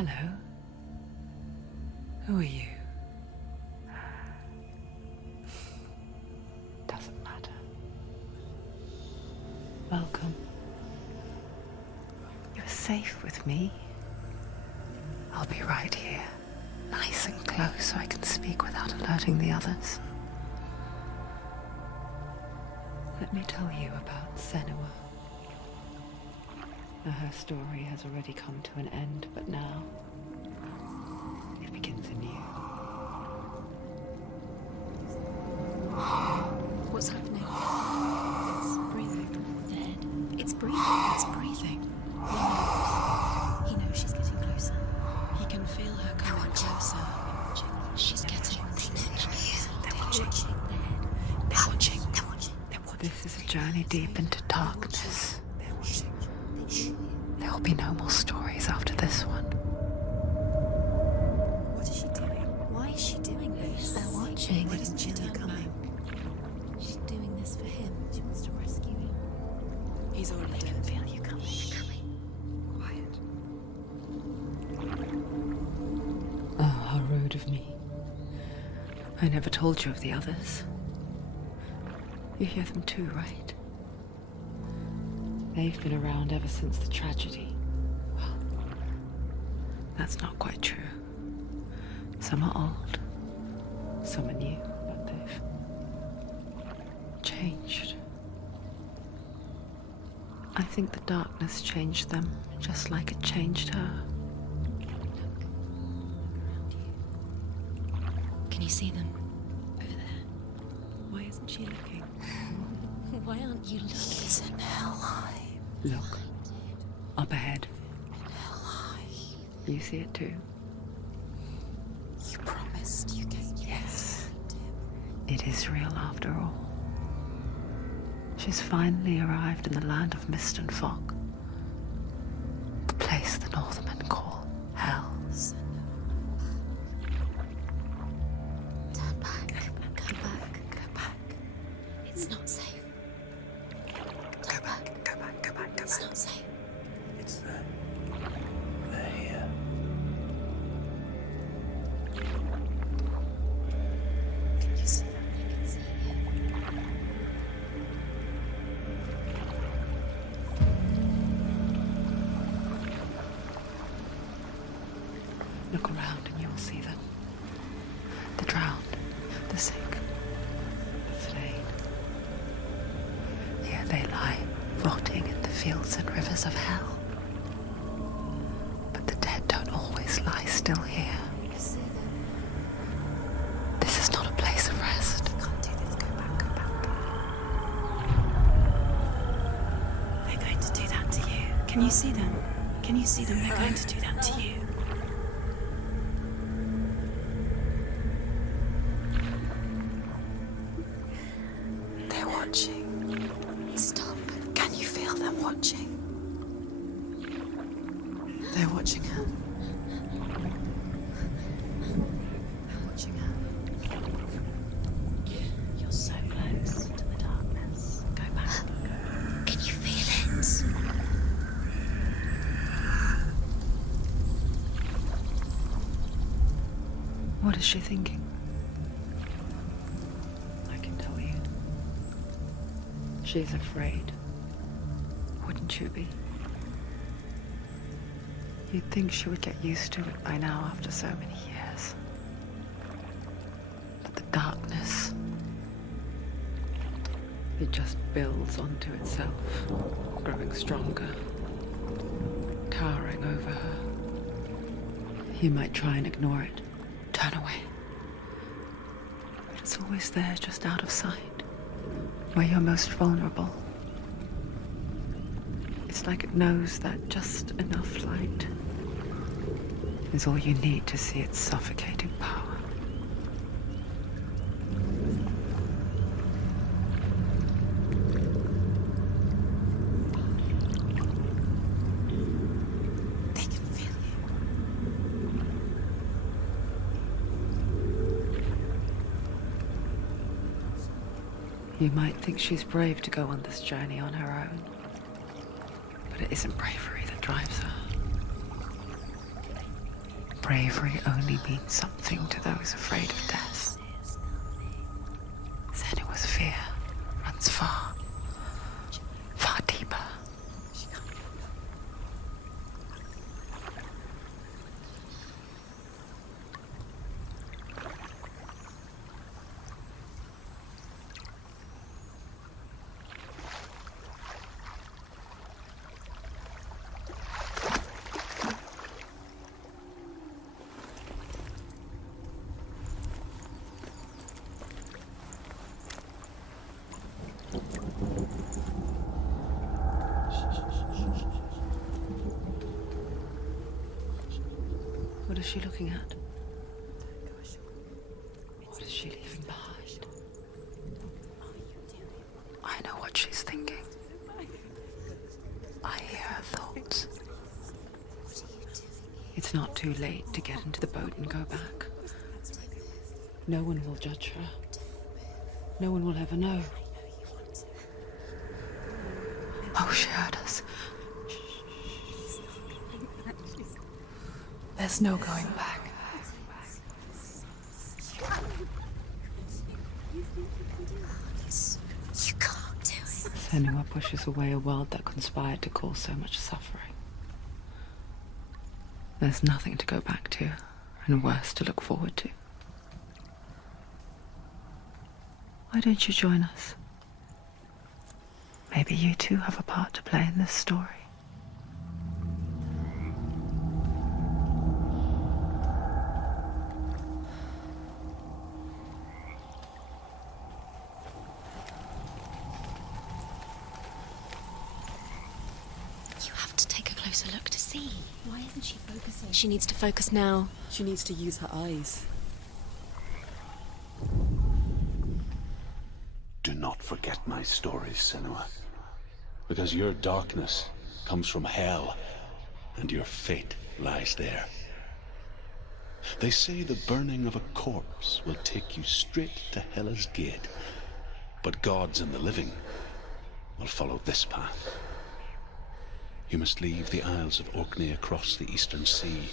Hello. Who are you? Doesn't matter. Welcome. You're safe with me. I'll be right here, nice and close so I can speak without alerting the others. Let me tell you about Senua. Now, her story has already come to an end, but now it begins anew. What's happening? It's breathing. Dead. It's breathing. It's breathing. He knows she's getting closer. He can feel her coming closer. She's getting closer. They're watching. They're watching. They're watching. This is a journey deep into darkness. They're watching. There will be no more stories after this one. What is she doing? Why is she doing this? They're watching. Why doesn't she turn coming? She's doing this for him. She wants to rescue him. He's already dead. I can feel you coming. Quiet. Oh, how rude of me. I never told you of the others. You hear them too, right? They've been around ever since the tragedy. Well, that's not quite true. Some are old, some are new, but they've changed. I think the darkness changed them, just like it changed her. Can you see them? Over there. Why isn't she looking? Why aren't you looking? He's in Hellblade. Look, up ahead. Hellblade. You see it too? You promised you gave me. Yes. It is real after all. She's finally arrived in the land of mist and fog. The place the Northmen call Hell. Turn back. Go back. Go back. It's not safe. Go back, go back, go back, go It's back. not safe. It's there. They're here. Can you see them? I can see it. Look around and you'll see them. The drowned, the sick, the slain. Here they lie, rotting in the fields and rivers of hell. But the dead don't always lie still here. You see them? This is not a place of rest. You can't do this. Go back. Go back. They're going to do that to you. Can you see them? Can you see them? They're going to do that to you. They're watching. Stop. Can you feel them watching? They're watching her. They're watching her. You're so close to the darkness. Go back. Can you feel it? What is she thinking? I can tell you. She's afraid. Wouldn't you be? You'd think she would get used to it by now after so many years. But the darkness, it just builds onto itself, growing stronger, towering over her. You might try and ignore it, turn away. But it's always there, just out of sight, where you're most vulnerable. It's like it knows that just enough light is all you need to see its suffocating power. They can feel you. You might think she's brave to go on this journey on her own, but it isn't bravery that drives her. bravery only means something to those afraid of death. Senua's fear runs far, far deeper. What is she looking at? What is she leaving behind? I know what she's thinking. I hear her thoughts. It's not too late to get into the boat and go back. No one will judge her. No one will ever know. Oh, she heard us. There's no going back. You can't do it. Senua pushes away a world that conspired to cause so much suffering. There's nothing to go back to, and worse to look forward to. Why don't you join us? Maybe you too have a part to play in this story. You have to take a closer look to see. Why isn't she focusing? She needs to focus now. She needs to use her eyes. Do not forget my stories, Senua. Because your darkness comes from hell, and your fate lies there. They say the burning of a corpse will take you straight to Hela's gate, but gods and the living will follow this path. You must leave the Isles of Orkney across the eastern sea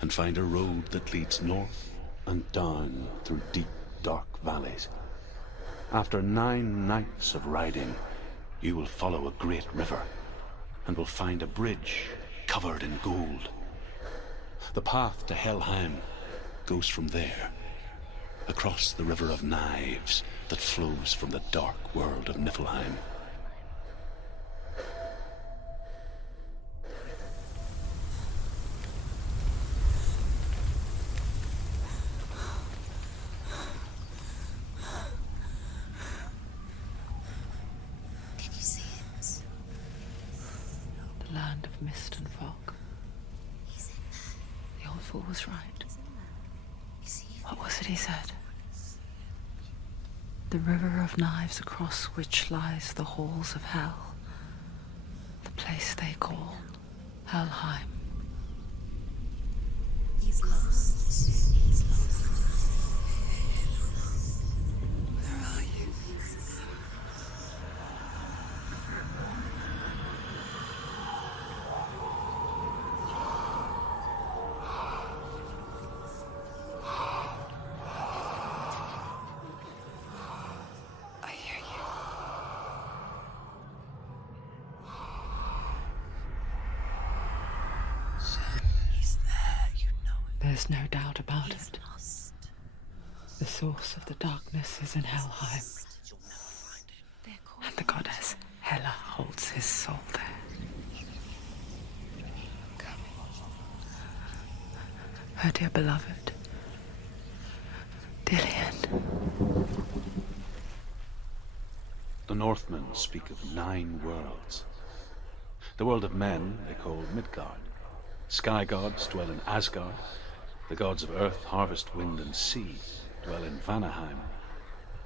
and find a road that leads north and down through deep, dark valleys. After 9 nights of riding, you will follow a great river and will find a bridge covered in gold. The path to Helheim goes from there, across the river of knives that flows from the dark world of Niflheim. Can you see it? The land of mist and fog. He's in there. The old fool was right. Is he? What was it he said? The river of knives across which lies the halls of hell. The place they call Helheim. He's lost. He's lost. Where are you? I hear you. He's there, you know it. There's no doubt about He's it. lost. The source of the darkness is in Helheim, You'll never find it. They're calling. and the goddess Hela holds his soul there. Her dear beloved, Dillian. The Northmen speak of 9 worlds. The world of men they call Midgard. Sky gods dwell in Asgard. The gods of earth, harvest, wind, and sea dwell in Vanaheim.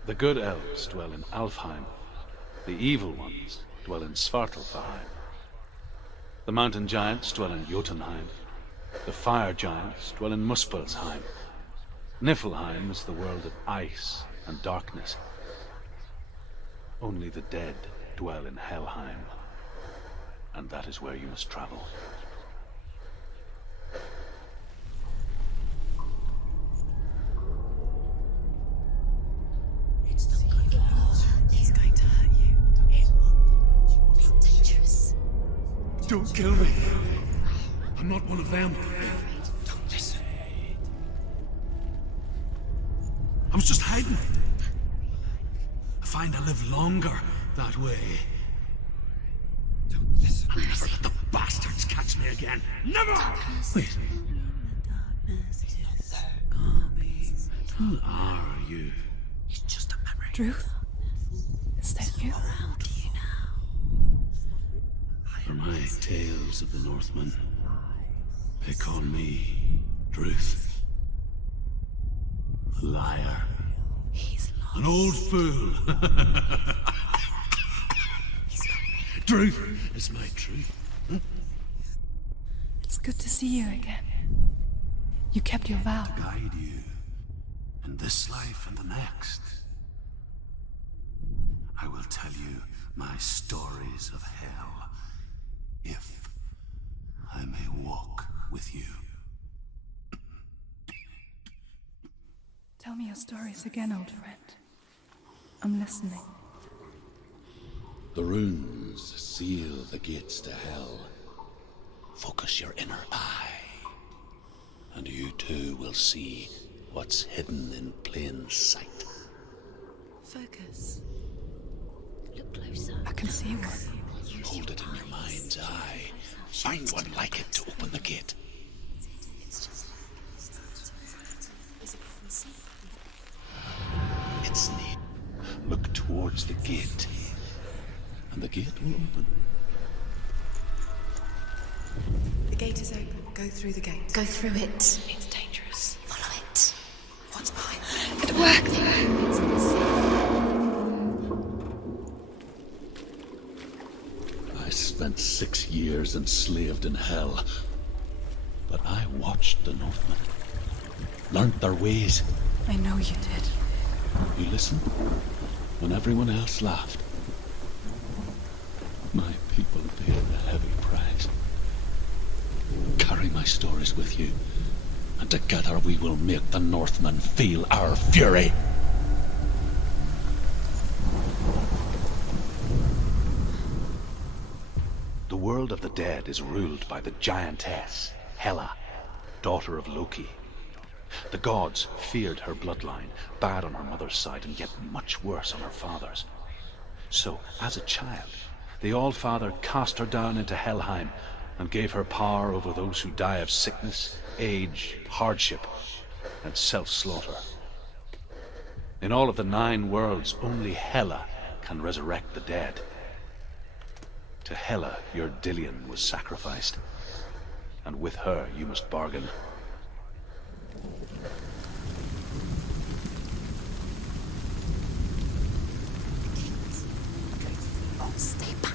The good elves dwell in Alfheim. The evil ones dwell in Svartalfheim. The mountain giants dwell in Jotunheim. The fire giants dwell in Muspelheim. Niflheim is the world of ice and darkness. Only the dead dwell in Helheim, and that is where you must travel. Don't kill me. I'm not one of them. Don't listen. I was just hiding. I find I live longer that way. Don't listen. I'll never let the bastards catch me again. Never! Wait, who are you? It's just a memory. Druth? Is that you? For my tales of the Northmen, they call me Druth. A liar. He's lost. An old fool. Truth is my truth. It's good to see you again. You kept your vow. Guide you in this life and the next. I will tell you my stories of hell, if I may walk with you. Tell me your stories again, old friend. I'm listening. The runes seal the gates to hell. Focus your inner eye, and you too will see what's hidden in plain sight. Focus. Look closer. I can see one. Hold it in your mind's eye. Find one like it to open the gate. It's just It's neat. Look towards the gate, and the gate will open. The gate is open. Go through the gate. Go through it. It's dangerous. Follow it. What's behind It worked. I spent 6 years enslaved in hell, but I watched the Northmen, learnt their ways. I know you did. You listened when everyone else laughed. My people paid a heavy price. Carry my stories with you, and together we will make the Northmen feel our fury. The world of the dead is ruled by the giantess, Hela, daughter of Loki. The gods feared her bloodline, bad on her mother's side and yet much worse on her father's. So, as a child, the All-Father cast her down into Helheim and gave her power over those who die of sickness, age, hardship, and self-slaughter. In all of the 9 worlds, only Hela can resurrect the dead. To Hela, your Dillion was sacrificed, and with her you must bargain. Stay back.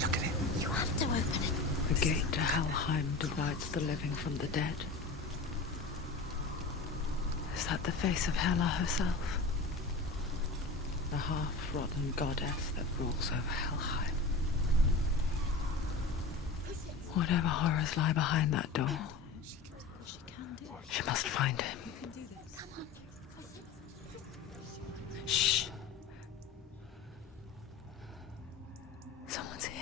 Look at it. You have to open it. The gate to Helheim divides the living from the dead. Is that the face of Hela herself? The half-rotten goddess that rules over Helheim. Whatever horrors lie behind that door, She can do it. she must find him. Shh. Someone's here.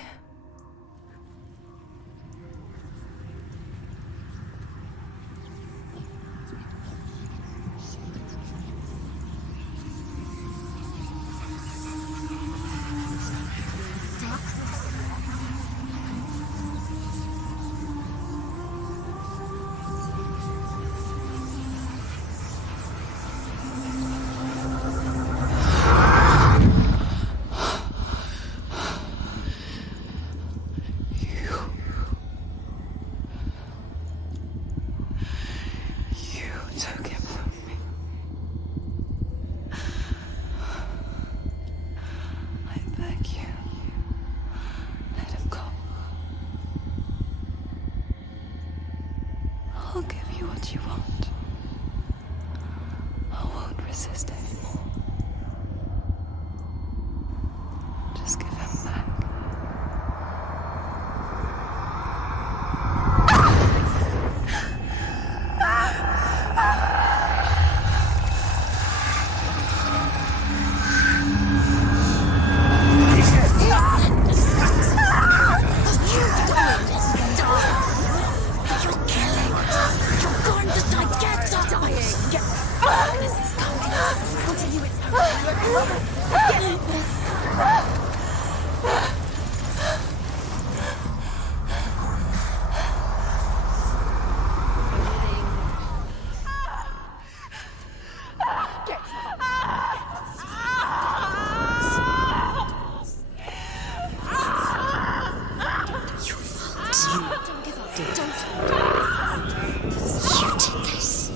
You took him from me. I beg you, let him go. I'll give you what you want. I won't resist anymore. Just give him back. Don't give up. Don't. You did this.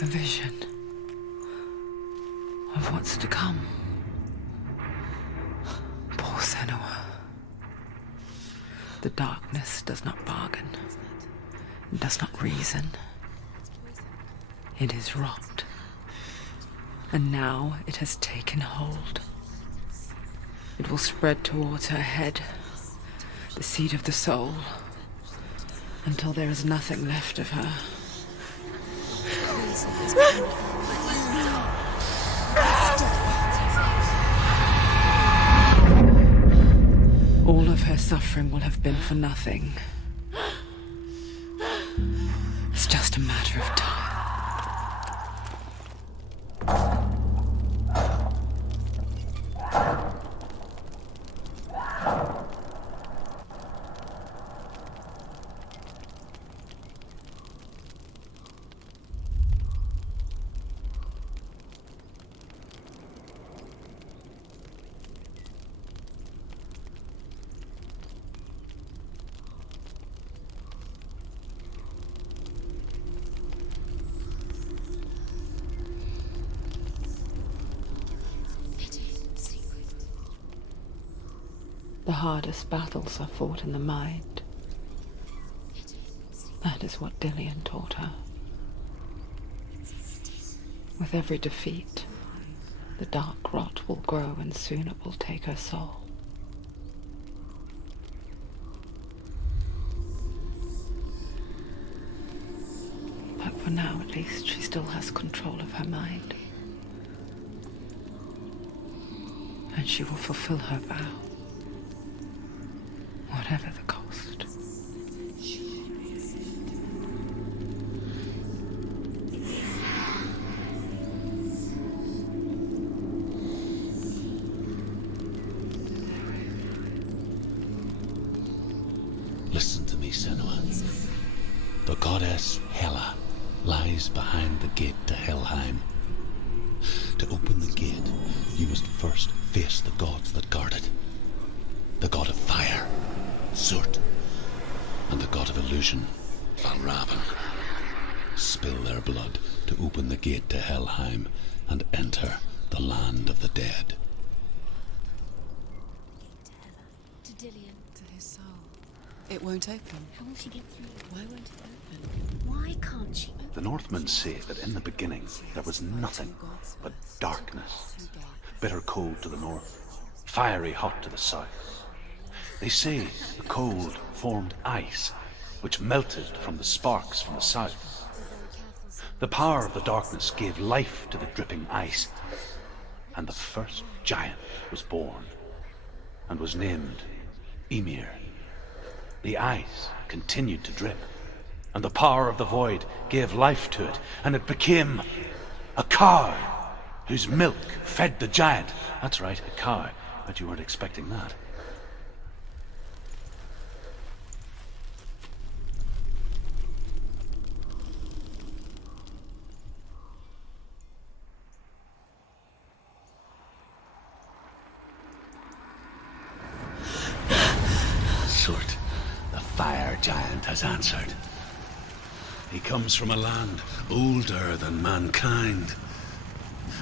A vision of what's to come. Poor Senua. The darkness does not bargain, does not reason. It is rot. And now it has taken hold. It will spread towards her head, the seat of the soul, until there is nothing left of her. All of her suffering will have been for nothing. It's just a matter of time. The hardest battles are fought in the mind. That is what Dillian taught her. With every defeat, the dark rot will grow and soon it will take her soul. But for now, at least, she still has control of her mind. And she will fulfill her vow. Whatever the cost. Listen to me, Senua. The goddess Hela lies behind the gate to Helheim. To open the gate, you must first face the gods that guard it. The god of fire, Surt, and the god of illusion, Valravan. Spill their blood to open the gate to Helheim and enter the land of the dead. To Dillian. To his soul. It won't open. How will she get through? Why won't it open? Why can't she open? The Northmen say that in the beginning there was nothing but darkness. Bitter cold to the north, fiery hot to the south. They say the cold formed ice, which melted from the sparks from the south. The power of the darkness gave life to the dripping ice, and the first giant was born, and was named Ymir. The ice continued to drip, and the power of the void gave life to it, and it became a cow, whose milk fed the giant. That's right, a cow, but you weren't expecting that. Surt, the fire giant, has answered. He comes from a land older than mankind,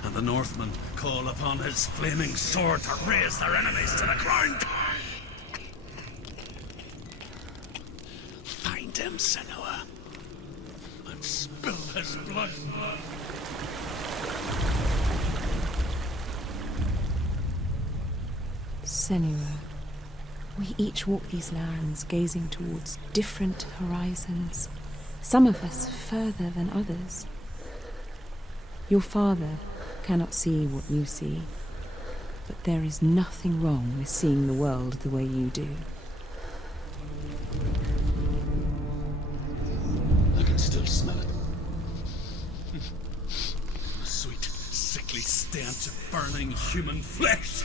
and the Northmen call upon his flaming sword to raise their enemies to the ground. Find him, Senua, and spill his blood. Senua, We each walk these lands, gazing towards different horizons, some of us further than others. Your father cannot see what you see, but there is nothing wrong with seeing the world the way you do. I can still smell it. The sweet, sickly stench of burning human flesh.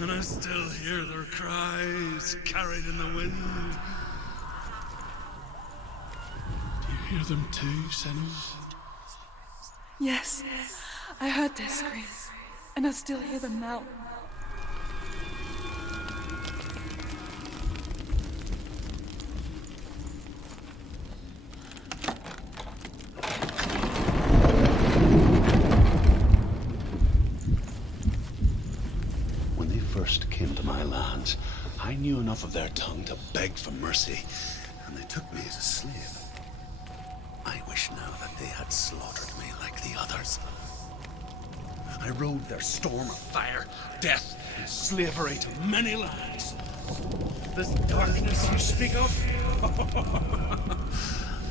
And I still hear their cries carried in the wind. Do you hear them too, Senua? Yes, I heard their screams, and I still hear them now. When they first came to my lands, I knew enough of their tongue to beg for mercy, and they took me as a slave. I wish now that they had slaughtered me like the others. I rode their storm of fire, death, and slavery to many lands. This darkness you speak of?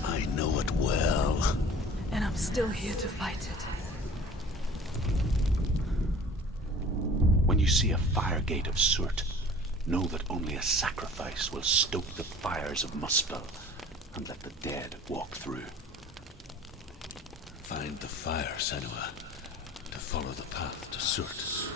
I know it well. And I'm still here to fight it. When you see a fire gate of Surt, know that only a sacrifice will stoke the fires of Muspel and let the dead walk through. Find the fire, Senua, to follow the path to Surt.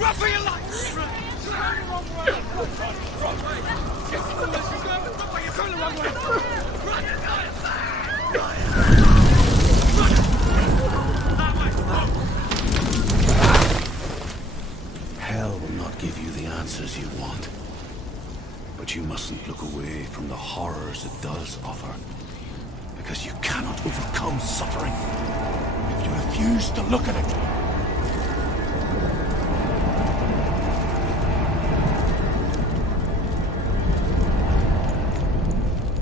Run for your life! Hell will not give you the answers you want. But you mustn't look away from the horrors it does offer. Because you cannot overcome suffering if you refuse to look at it.